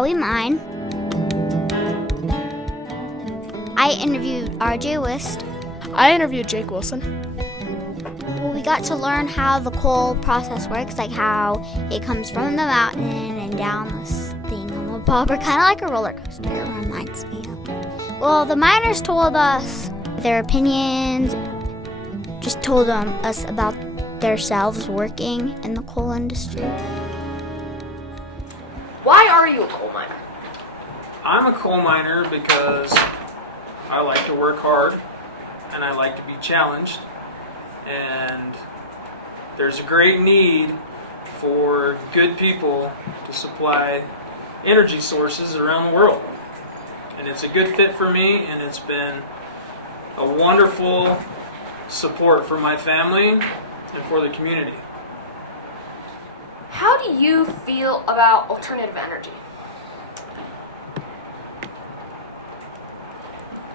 how we mine. I interviewed RJ Wist. I interviewed Jake Wilson. Well, we got to learn how the coal process works, like how it comes from the mountain and down this thing on the popper, kind of like a roller coaster, it reminds me of. Well, the miners told us their opinions, just told us about themselves working in the coal industry. Why are you a coal miner? I'm a coal miner because I like to work hard and I like to be challenged, and there's a great need for good people to supply energy sources around the world. And it's a good fit for me, and it's been a wonderful support for my family and for the community. How do you feel about alternative energy?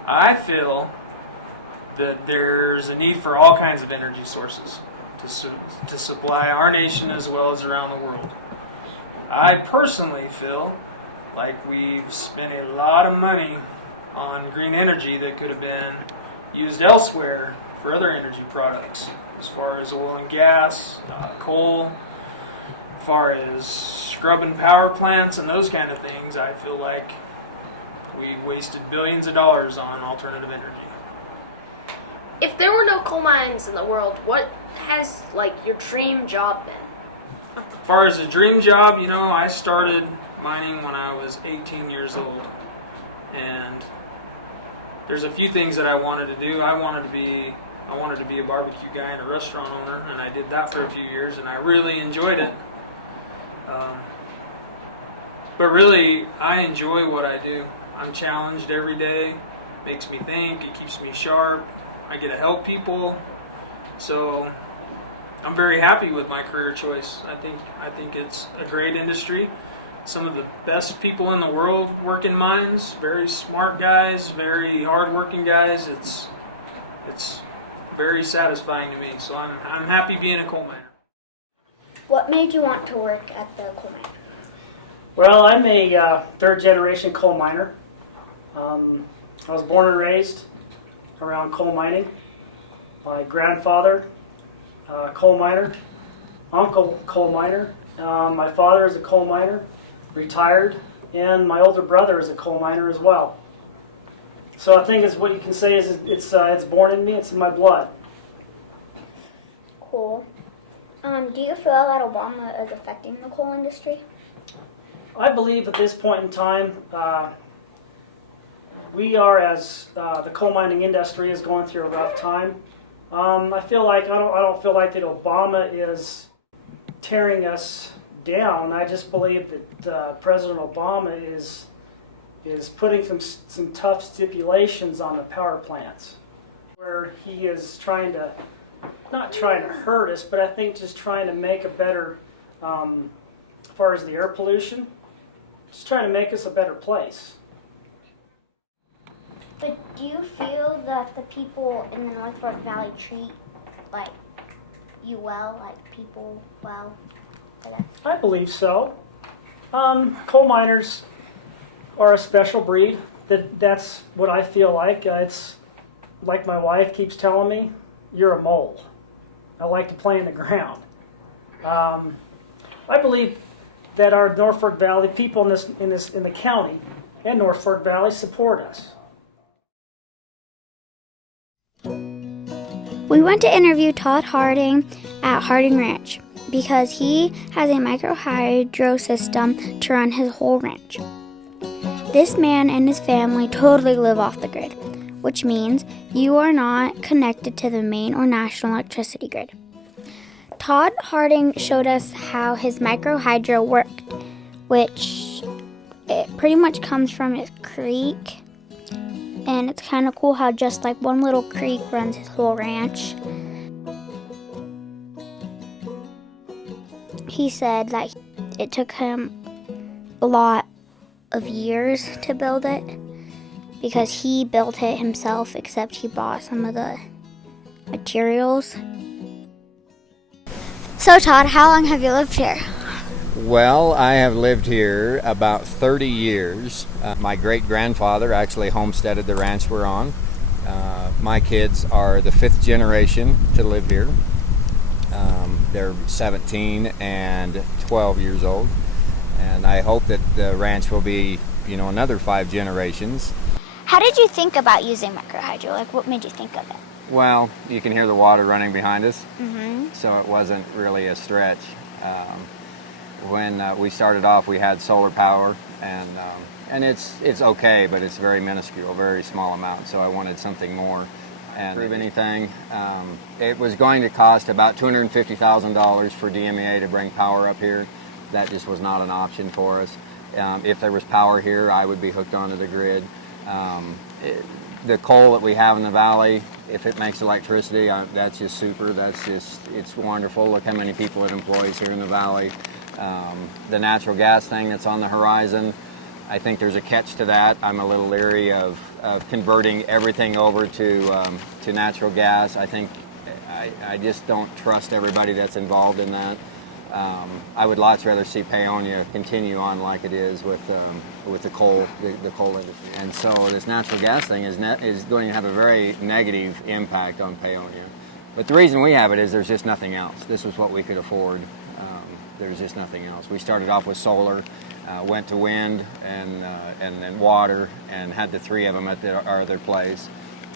I feel that there's a need for all kinds of energy sources to supply our nation as well as around the world. I personally feel like we've spent a lot of money on green energy that could have been used elsewhere for other energy products, as far as oil and gas, coal, as far as scrubbing power plants and those kind of things. I feel like we wasted billions of dollars on alternative energy. If there were no coal mines in the world, what has your dream job been? As far as a dream job, I started mining when I was 18 years old, and there's a few things that I wanted to do. I wanted to be a barbecue guy and a restaurant owner, and I did that for a few years, and I really enjoyed it. But really, I enjoy what I do. I'm challenged every day. It makes me think. It keeps me sharp. I get to help people. So I'm very happy with my career choice. I think it's a great industry. Some of the best people in the world work in mines. Very smart guys, very hard-working guys. It's very satisfying to me. So I'm happy being a coal miner. What made you want to work at the coal mine? Well, I'm a third-generation coal miner. I was born and raised around coal mining. My grandfather, coal miner, uncle, coal miner. My father is a coal miner, retired, and my older brother is a coal miner as well. So I think it's what you can say is it's born in me. It's in my blood. Cool. Do you feel that Obama is affecting the coal industry? I believe at this point in time, we are, as the coal mining industry is going through a rough time. I feel like I don't feel like that Obama is tearing us down. I just believe that President Obama is putting some tough stipulations on the power plants, where he is not trying to hurt us, but I think just trying to make a better, as far as the air pollution, just trying to make us a better place. But do you feel that the people in the North Fork Valley treat you well, people well? I believe so. Coal miners are a special breed. That's what I feel like. It's like my wife keeps telling me, you're a mole. I like to play in the ground. I believe that our North Fork Valley people in the county and North Fork Valley support us. We went to interview Todd Harding at Harding Ranch because he has a micro-hydro system to run his whole ranch. This man and his family totally live off the grid, which means you are not connected to the main or national electricity grid. Todd Harding showed us how his micro-hydro worked, which it pretty much comes from his creek. And it's kind of cool how just one little creek runs his whole ranch. He said that it took him a lot of years to build it because he built it himself, except he bought some of the materials. So Todd, how long have you lived here? Well, I have lived here about 30 years. My great-grandfather actually homesteaded the ranch we're on. My kids are the 5th generation to live here. They're 17 and 12 years old. And I hope that the ranch will be, another 5 generations. How did you think about using microhydro? Like, what made you think of it? Well, you can hear the water running behind us, Mm-hmm. so it wasn't really a stretch. When we started off, we had solar power, and it's okay, but it's very minuscule, very small amount. So I wanted something more. And if anything, it was going to cost about $250,000 for DMEA to bring power up here. That just was not an option for us. If there was power here, I would be hooked onto the grid. The coal that we have in the valley, if it makes electricity, that's just super. It's wonderful. Look how many people it employs here in the valley. The natural gas thing that's on the horizon, I think there's a catch to that. I'm a little leery of converting everything over to natural gas. I think I just don't trust everybody that's involved in that. I would lots rather see Paonia continue on like it is with the coal industry. And so this natural gas thing is going to have a very negative impact on Paonia. But the reason we have it is there's just nothing else. This was what we could afford. There's just nothing else. We started off with solar, went to wind and then water, and had the 3 of them at our other place.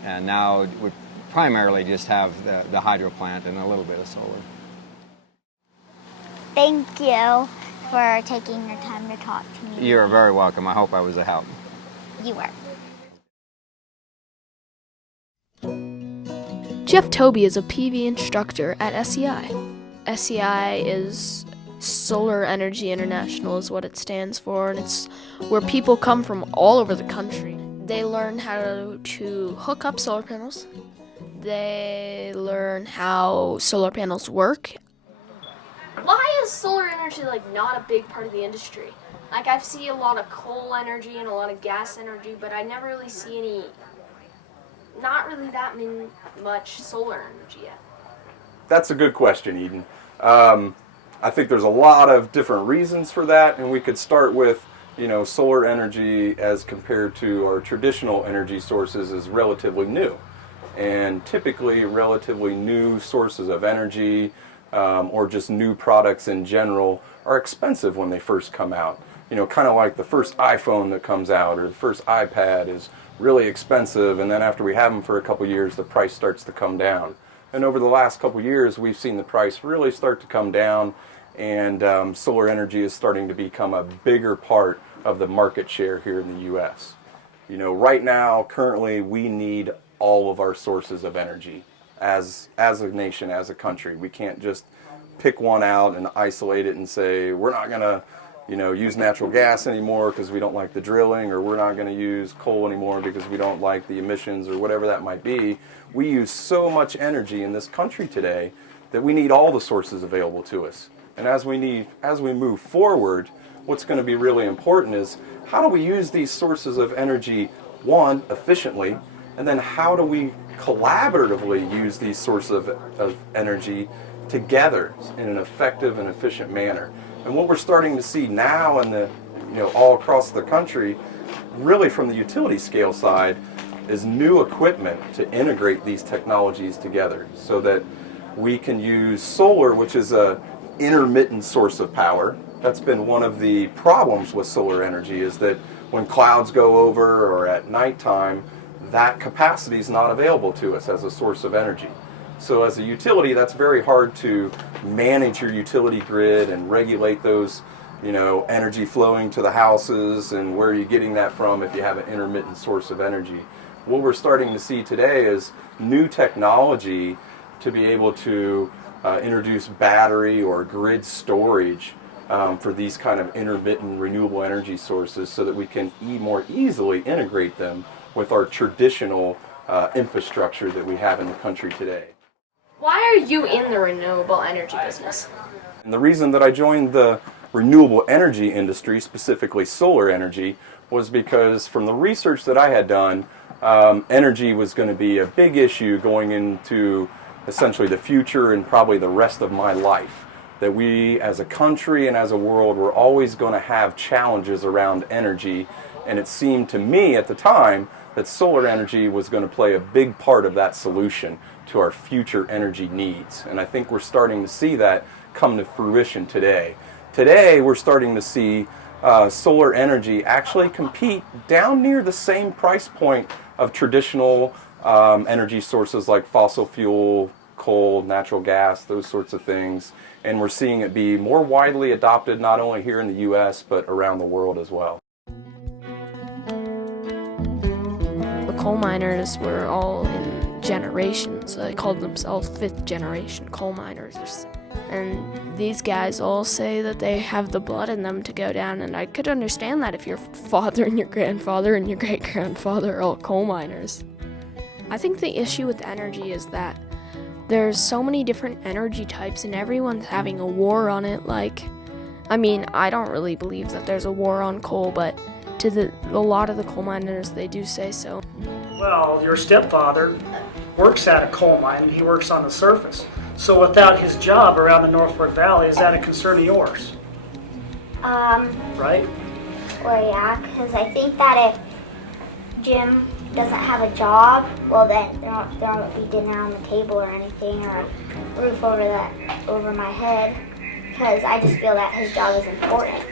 And now we primarily just have the hydro plant and a little bit of solar. Thank you for taking your time to talk to me. You're very welcome. I hope I was a help. You were. Jeff Toby is a PV instructor at SEI. SEI is Solar Energy International is what it stands for, and it's where people come from all over the country. They learn how to hook up solar panels. They learn how solar panels work. Why is solar energy not a big part of the industry? I see a lot of coal energy and a lot of gas energy, but I never really see not really that much solar energy yet. That's a good question, Eden. I think there's a lot of different reasons for that, and we could start with, solar energy as compared to our traditional energy sources is relatively new. And typically, relatively new sources of energy or just new products in general are expensive when they first come out. Kind of like the first iPhone that comes out or the first iPad is really expensive, and then after we have them for a couple years, the price starts to come down. And over the last couple years, we've seen the price really start to come down, and solar energy is starting to become a bigger part of the market share here in the U.S. Right now, currently, we need all of our sources of energy as a nation, as a country. We can't just pick one out and isolate it and say, we're not going to use natural gas anymore because we don't like the drilling, or we're not going to use coal anymore because we don't like the emissions, or whatever that might be. We use so much energy in this country today that we need all the sources available to us. And as we move forward, what's going to be really important is how do we use these sources of energy, one, efficiently, and then how do we collaboratively use these sources of energy together in an effective and efficient manner. And what we're starting to see now all across the country, really from the utility scale side, is new equipment to integrate these technologies together so that we can use solar, which is a intermittent source of power. That's been one of the problems with solar energy, is that when clouds go over or at nighttime, that capacity is not available to us as a source of energy. So as a utility, that's very hard to manage your utility grid and regulate those, energy flowing to the houses, and where are you getting that from if you have an intermittent source of energy. What we're starting to see today is new technology to be able to introduce battery or grid storage for these kind of intermittent renewable energy sources, so that we can more easily integrate them with our traditional infrastructure that we have in the country today. Why are you in the renewable energy business? And the reason that I joined the renewable energy industry, specifically solar energy, was because from the research that I had done, energy was going to be a big issue going into essentially the future and probably the rest of my life. that we as a country and as a world were always going to have challenges around energy, and it seemed to me at the time that solar energy was going to play a big part of that solution to our future energy needs. And I think we're starting to see that come to fruition today. Today we're starting to see solar energy actually compete down near the same price point of traditional energy sources like fossil fuel, coal, natural gas, those sorts of things. And we're seeing it be more widely adopted not only here in the US but around the world as well. The coal miners were all in generations. They called themselves fifth generation coal miners. And these guys all say that they have the blood in them to go down, and I could understand that if your father and your grandfather and your great-grandfather are all coal miners. I think the issue with energy is that there's so many different energy types and everyone's having a war on it. I don't really believe that there's a war on coal, but to a lot of the coal miners, they do say so. Well, your stepfather works at a coal mine and he works on the surface. So without his job around the North Fork Valley, is that a concern of yours? Right? Well, yeah, because I think that if Jim doesn't have a job, well then there won't be dinner on the table or anything, or a roof over my head, because I just feel that his job is important.